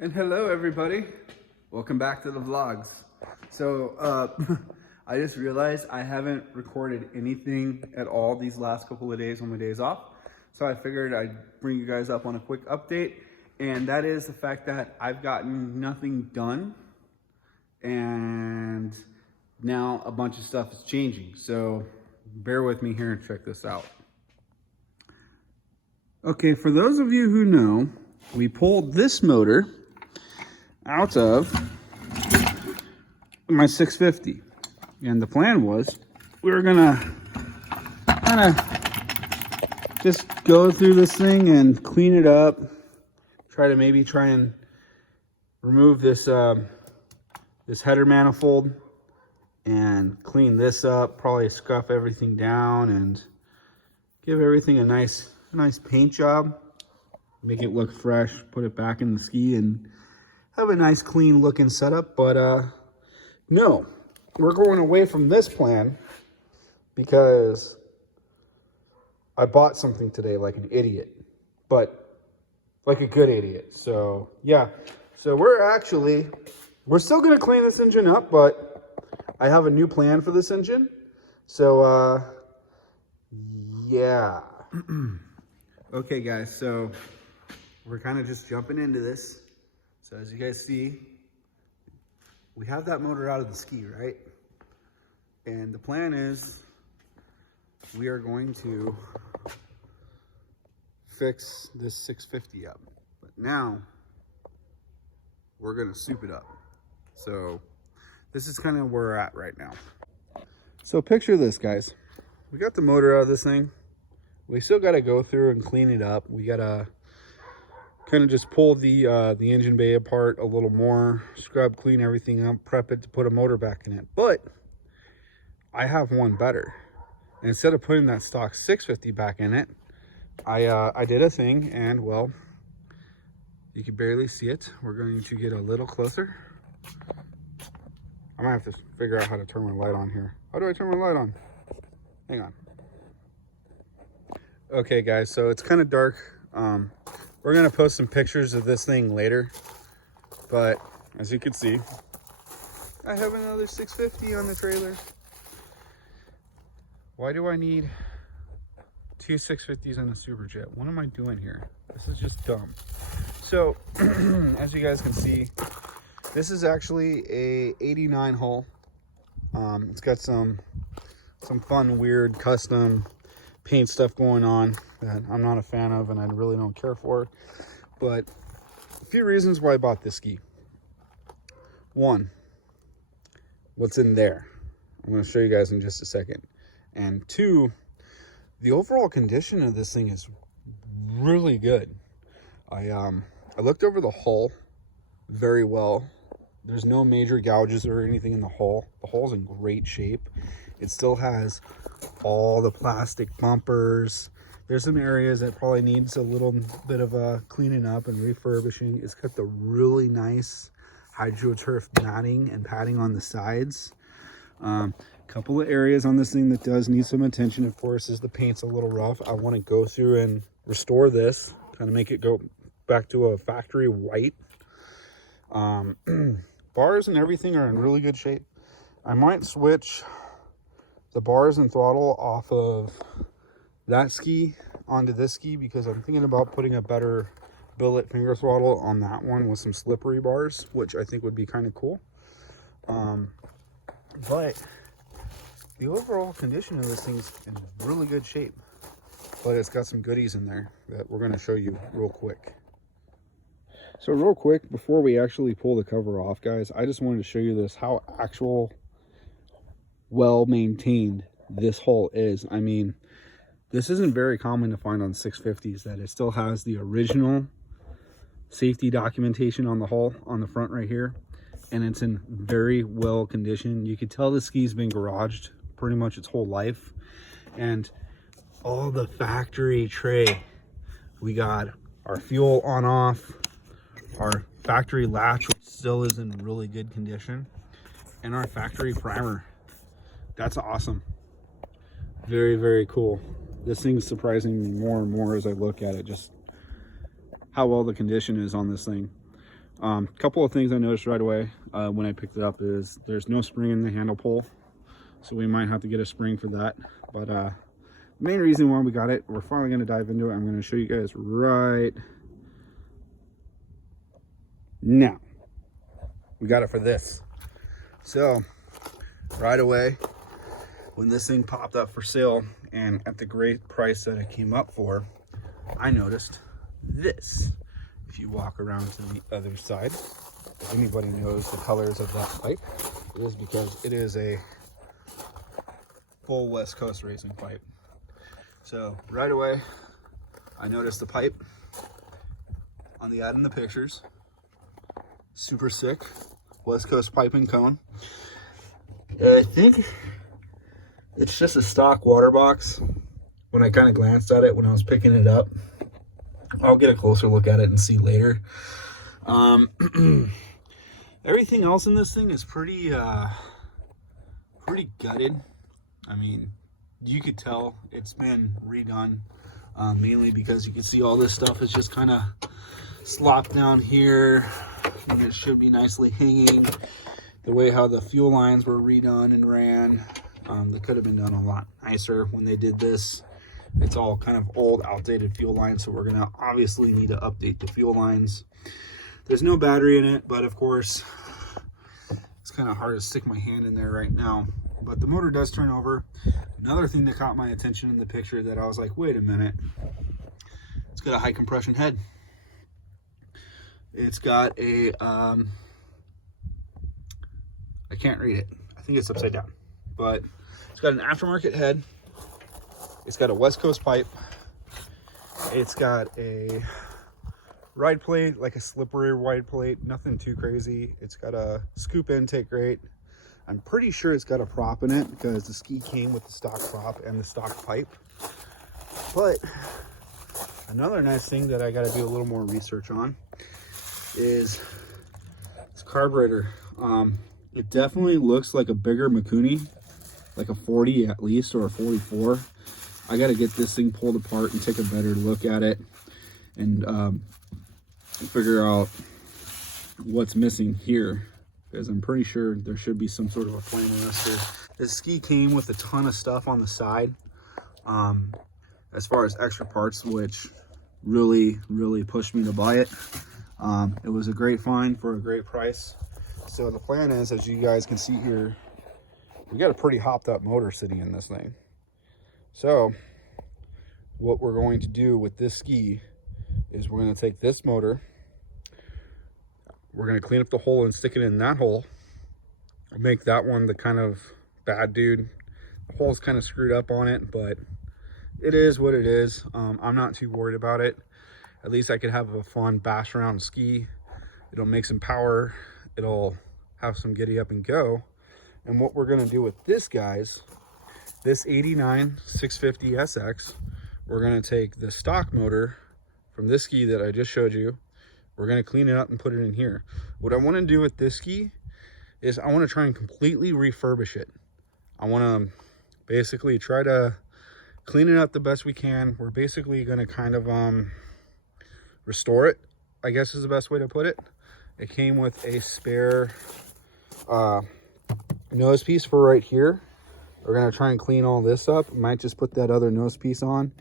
And hello everybody, welcome back to the vlogs. So I just realized I haven't recorded anything at all these last couple of days on my days off. So I figured I'd bring you guys up on a quick update, and that is the fact that I've gotten nothing done, and now a bunch of stuff is changing. So bear with me here and check this out. Okay, for those of you who know, we pulled this motor out of my 650, and the plan was we were gonna kind of just go through this thing and clean it up, try and remove this this header manifold and clean this up, probably scuff everything down and give everything a nice paint job, make it look fresh, put it back in the ski and have a nice clean looking setup. But no, we're going away from this plan because I bought something today like an idiot, but like a good idiot. So yeah, so we're still gonna clean this engine up, but I have a new plan for this engine. So yeah. Okay guys, so we're kind of just jumping into this. So as you guys see, we have that motor out of the ski, right? And the plan is we are going to fix this 650 up. But now we're gonna soup it up. So this is kind of where we're at right now. So picture this, guys. We got the motor out of this thing. We still gotta go through and clean it up. We gotta kind of just pull the engine bay apart a little more, scrub, clean everything up, prep it to put a motor back in it. But I have one better. And instead of putting that stock 650 back in it, I did a thing, and well, you can barely see it. We're going to get a little closer. I might have to figure out how to turn my light on here. How do I turn my light on? Hang on. Okay guys, so it's kind of dark. We're gonna post some pictures of this thing later, but as you can see, I have another 650 on the trailer. Why do I need two 650s on a Superjet? What am I doing here? This is just dumb. So as you guys can see, this is actually a 89 hull. It's got some fun, weird, custom paint stuff going on that I'm not a fan of and I really don't care for. But a few reasons why I bought this ski. One, what's in there? I'm going to show you guys in just a second. And two, the overall condition of this thing is really good. I looked over the hull very well. There's no major gouges or anything in the hull. The hull's in great shape. It still has all the plastic bumpers. There's some areas that probably needs a little bit of cleaning up and refurbishing. It's got the really nice HydroTurf matting and padding on the sides. Couple of areas on this thing that does need some attention, of course, is the paint's a little rough. I want to go through and restore this, kind of make it go back to a factory white. Bars and everything are in really good shape. I might switch the bars and throttle off of that ski onto this ski because I'm thinking about putting a better billet finger throttle on that one with some slippery bars, which I think would be kind of cool. But the overall condition of this thing's in really good shape, but it's got some goodies in there that we're going to show you real quick. So real quick, before we actually pull the cover off, guys, I just wanted to show you this, how actual well maintained this hull is. I mean, this isn't very common to find on 650s, that it still has the original safety documentation on the hull on the front right here, and it's in very well condition. You could tell the ski's been garaged pretty much its whole life, and all the factory tray, we got our fuel on off, our factory latch, which still is in really good condition, and our factory primer. That's awesome. Very, very cool. This thing's surprising me more and more as I look at it, just how well the condition is on this thing. Couple of things I noticed right away when I picked it up is there's no spring in the handle pull, so we might have to get a spring for that. But the main reason why we got it, we're finally going to dive into it. I'm going to show you guys right now. We got it for this. So right away when this thing popped up for sale and at the great price that it came up for, I noticed this. If you walk around to the other side, if anybody knows the colors of that pipe, it is because it is a full West Coast racing pipe. So right away I noticed the pipe on the ad in the pictures. Super sick West Coast pipe and cone. I think it's just a stock water box. When I kind of glanced at it when I was picking it up, I'll get a closer look at it and see later. Everything else in this thing is pretty gutted. I mean, you could tell it's been redone, mainly because you can see all this stuff is just kind of slopped down here. And it should be nicely hanging. The way how the fuel lines were redone and ran, that could have been done a lot nicer when they did this. It's all kind of old, outdated fuel lines, so we're gonna obviously need to update the fuel lines. There's no battery in it, but of course, it's kind of hard to stick my hand in there right now. But the motor does turn over. Another thing that caught my attention in the picture that I was like, wait a minute. It's got a high compression head. It's got a, I can't read it. I think it's upside down, but it's got an aftermarket head. It's got a West Coast pipe. It's got a ride plate, like a slippery ride plate, nothing too crazy. It's got a scoop intake grate. I'm pretty sure it's got a prop in it because the ski came with the stock prop and the stock pipe. But another nice thing that I got to do a little more research on is this carburetor. It definitely looks like a bigger Mikuni, like a 40 at least, or a 44. I got to get this thing pulled apart and take a better look at it and figure out what's missing here, because I'm pretty sure there should be some sort of a flame arrestor. This ski came with a ton of stuff on the side as far as extra parts, which really pushed me to buy it. It was a great find for a great price. So the plan is, as you guys can see here, we got a pretty hopped up motor sitting in this thing. So what we're going to do with this ski is we're going to take this motor, we're going to clean up the hole and stick it in that hole, make that one the kind of bad dude. The hole's kind of screwed up on it, but it is what it is. I'm not too worried about it. At least I could have a fun bash around ski. It'll make some power. It'll have some giddy up and go. And what we're going to do with this, guys, this 89 650 SX, we're going to take the stock motor from this ski that I just showed you. We're going to clean it up and put it in here. What I want to do with this ski is I want to try and completely refurbish it. I want to basically try to clean it up the best we can. We're basically going to kind of restore it, I guess is the best way to put it. It came with a spare nose piece for right here. We're going to try and clean all this up. Might just put that other nose piece on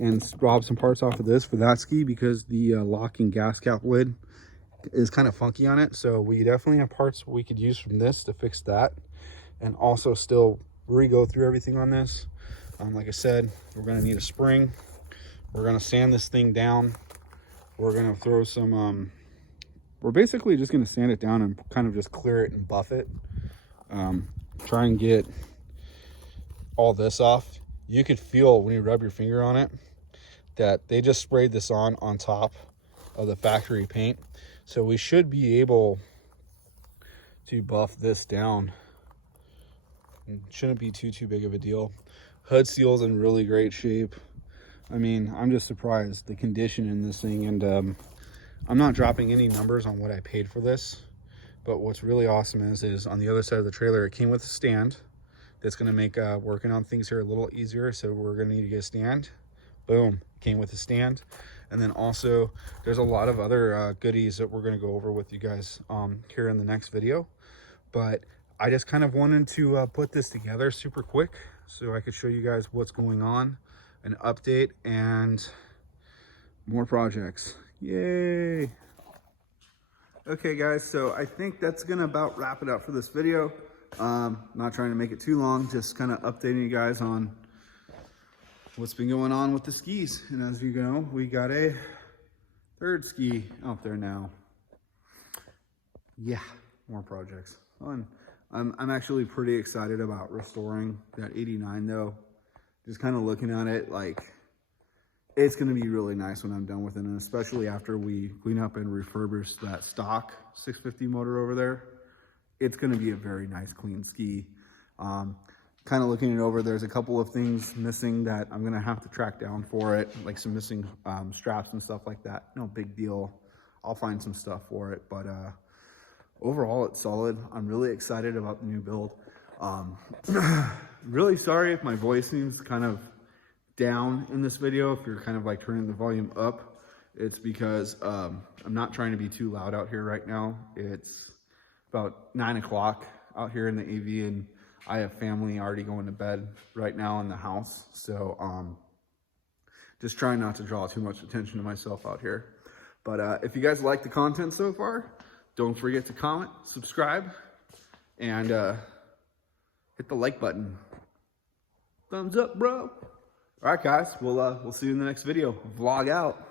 and rob some parts off of this for that ski, because the locking gas cap lid is kind of funky on it. So we definitely have parts we could use from this to fix that, and also still re-go through everything on this. Like I said, we're going to need a spring. We're going to sand this thing down. We're going to throw some, we're basically just going to sand it down and kind of just clear it and buff it. Try and get all this off. You could feel when you rub your finger on it that they just sprayed this on top of the factory paint. So we should be able to buff this down. It shouldn't be too big of a deal. Hood seal's in really great shape. I mean, I'm just surprised the condition in this thing, and I'm not dropping any numbers on what I paid for this, but what's really awesome is on the other side of the trailer, it came with a stand that's going to make working on things here a little easier. So we're going to need to get a stand. Boom, came with a stand. And then also there's a lot of other goodies that we're going to go over with you guys here in the next video. But I just kind of wanted to put this together super quick so I could show you guys what's going on, an update, and more projects. Yay! Okay guys, so I think that's gonna about wrap it up for this video. Not trying to make it too long, just kind of updating you guys on what's been going on with the skis. And as you know, we got a third ski out there now. Yeah, more projects. Fun. I'm actually pretty excited about restoring that 89 though. Just kind of looking at it, like, it's going to be really nice when I'm done with it, and especially after we clean up and refurbish that stock 650 motor over there. It's going to be a very nice clean ski. Kind of looking it over, there's a couple of things missing that I'm going to have to track down for it, like some missing straps and stuff like that. No big deal. I'll find some stuff for it, but overall it's solid. I'm really excited about the new build. Really sorry if my voice seems kind of down in this video. If you're kind of like turning the volume up, it's because I'm not trying to be too loud out here right now. It's about 9 o'clock out here in the AV, and I have family already going to bed right now in the house. So just trying not to draw too much attention to myself out here. But if you guys like the content so far, don't forget to comment, subscribe, and hit the like button. Thumbs up, bro. All right, guys, we'll see you in the next video. Vlog out.